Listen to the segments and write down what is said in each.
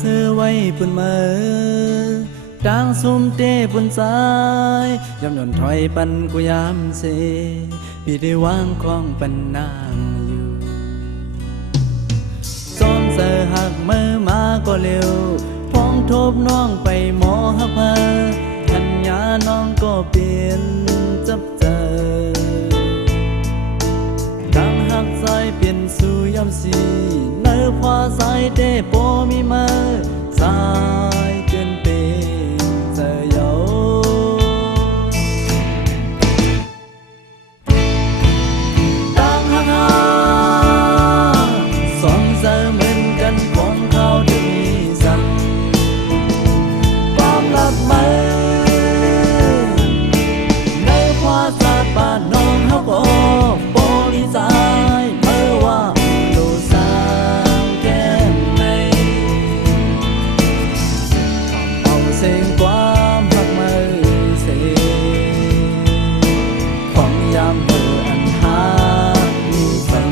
ซื้อไว้ปุ่นมือดังซุ่มเต้ปุ่นสายยอมหย่อนถอยปันกูยามเสพี่ได้วางของปันนางอยู่ซ้อมเสอหักมือมาก็เร็วพ้องทบน้องไปหมอหักเพอทัญญาน้องก็เปลี่ยนจับเจอดังหักใจเปลี่ยนสู่ยามสีเนื้อพอสายเต้โปมีมือสายเกินเปเจอเยาดังหักสองเจอเหมือนกันของเขาที่มีสันความลับมือในพอสาป่าน้องเขาก็โปลีสายเมื่อว่าดูสาวแก้มในเอาเสียงความหักมือเสียของยามเมื่ออันหามีฝัน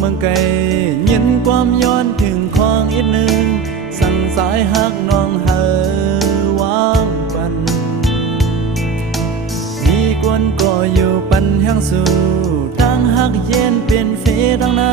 เมืองไกลยินความย้อนถึงของอีกหนึ่งสั่งสายหักน้องเฮอวางปันมีกวนก็อยู่ปันแห่งสู่ทางหักเย็นเป็นเฟดังนา